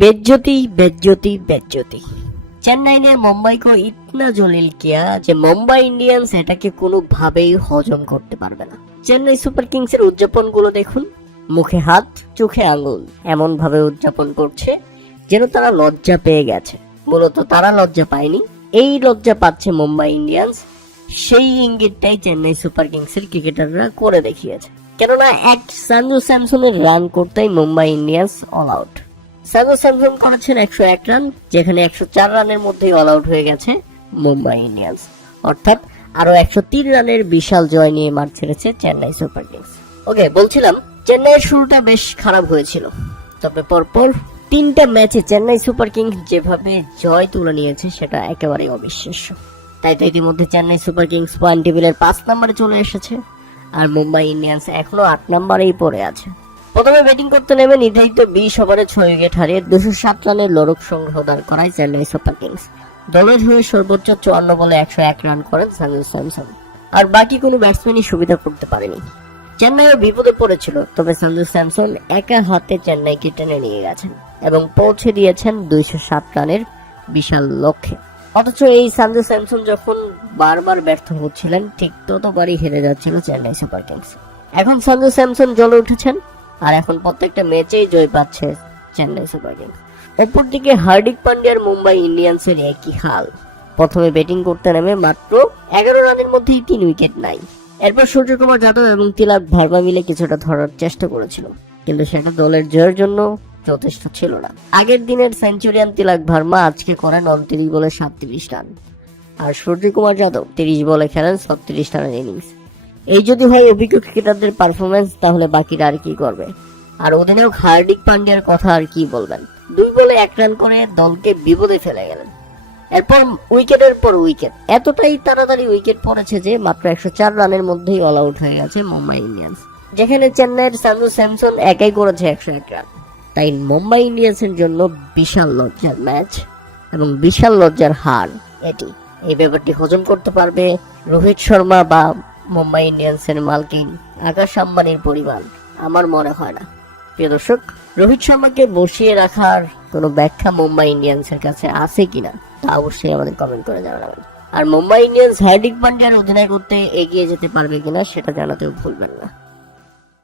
बेज्जती बेज्जती बेज्जती। চেন্নাই ने मुंबई को इतना जलील किया যে মুম্বাই ইন্ডিয়ান্স এটাকে কোনোভাবেই হজম করতে পারবে না। চেন্নাই সুপার কিংসের উদযাপনগুলো দেখুন, মুখে হাত চোখে আঙুল এমন ভাবে উদযাপন করছে যেন তারা লজ্জা পেয়ে গেছে। মূলত তারা লজ্জা পায়নি, এই লজ্জা পাচ্ছে মুম্বাই ইন্ডিয়ান্স। সেই ইঙ্গিতটাই চেন্নাই সুপার কিংসের ক্রিকেটাররা করে দেখিয়েছে। কেননা এক সঞ্জু স্যামসনের রান করতেই Mumbai Indians all out. Sanju Samson করেছেন 101 রান, যেখানে 104 রানের মধ্যেই অল আউট হয়ে গেছে মুম্বাই ইন্ডিয়ান্স। অর্থাৎ আরো 103 রানের বিশাল জয় নিয়ে মাঠ ছেড়েছে চেন্নাই সুপার কিংস। ওকে, বলছিলাম চেন্নাইয়ের শুরুটা বেশ খারাপ হয়েছিল, তবে পরপর 3টা ম্যাচে চেন্নাই সুপার কিংস যেভাবে জয় তুলে নিয়েছে সেটা একেবারেই অবিশ্বাস্য। তাই তো ইতিমধ্যে চেন্নাই সুপার কিংস পয়েন্ট টেবিলের 5 নম্বরে চলে এসেছে, আর মুম্বাই ইন্ডিয়ান্স এখনো 8 নম্বরেই পড়ে আছে। প্রথমে ব্যাটিং করতে নেমে নির্ধারিত 20 ওভারে 6 উইকেট হারিয়ে 207 রানের লড়ক সংগ্রহ দাঁড় করায় চেন্নাই সুপার কিংস। দলের হয়ে সর্বোচ্চ 54 বলে 101 রান করেন সঞ্জু স্যামসন, আর বাকি কোনো ব্যাটসম্যানই সুবিধা করতে পারেনি। চেন্নাইও বিপদে পড়েছিল, তবে সঞ্জু স্যামসন একা হাতে চেন্নাইকে টেনে নিয়ে গেছেন এবং পৌঁছে দিয়েছেন 207 রানের বিশাল লক্ষ্যে। অথচ এই সঞ্জু স্যামসন যখন বারবার ব্যর্থ হচ্ছিলেন, ঠিক ততবারই হেরে যাচ্ছিল চেন্নাই সুপার কিংস। এখন সঞ্জু স্যামসন জ্বলে উঠেছেন, আর এখন প্রত্যেকটা ম্যাচেই জয় পাচ্ছে চেন্নাই সুপার কিংস। অপরদিকে হার্দিক পান্ডিয়ার মুম্বাই ইন্ডিয়ান্সের একই হাল। প্রথমে ব্যাটিং করতে নেমে মাত্র 11 রানের মধ্যেই 3 উইকেট নাই। এরপর সূর্যকুমার যাদব এবং তিলক ভার্মা মিলে কিছুটা ধরার চেষ্টা করেছিল, কিন্তু সেটা দলের জয়ের জন্য যথেষ্ট ছিল না। আগের দিনের সেঞ্চুরিয়ান তিলক ভার্মা আজকে করেন 29 বলে 37 রান, আর সূর্যকুমার যাদব 30 বলে খেলেন 36 রানের ইনিংস। এই যদি হয় অভিজ্ঞ ক্রিকেটারদের পারফরমেন্স, তাহলে বাকিরা আর কি করবে? আর অধিনায়ক হার্দিক পান্ডিয়ার কথা আর কি বলবেন? 2 বলে 1 রান করে দলকে বিপদে ফেলে গেলেন। এরপর উইকেটের পর উইকেট, এতটাই তাড়াতাড়ি উইকেট পড়েছে যে মাত্র 104 রানের মধ্যেই অল আউট হয়ে গেছে মুম্বাই ইন্ডিয়ান্স, যেখানে চেন্নাইয়ের সঞ্জু স্যামসন একাই করেছে 101 রান। তাই মুম্বাই ইন্ডিয়ান্সের জন্য বিশাল লজ্জার ম্যাচ এবং বিশাল লজ্জার হার এটি। এই ব্যাপারটি হজম করতে পারবে রোহিত শর্মা বা মুম্বাই ইন্ডিয়ান্সের মালকিন আকাশ আম্বানির পরিবার? আমার মনে হয় না। প্রিয় দর্শক, রোহিত শর্মাকে বসিয়ে রাখার কোনো ব্যাখ্যা মুম্বাই ইন্ডিয়ান্সের কাছে আছে কিনা তা অবশ্যই আমাদের কমেন্ট করে জানাবেন। আর মুম্বাই ইন্ডিয়ান্স হার্দিক পান্ডিয়ার অধিনায়কত্বে এগিয়ে যেতে পারবে কিনা সেটা জানাতেও ভুলবেন না।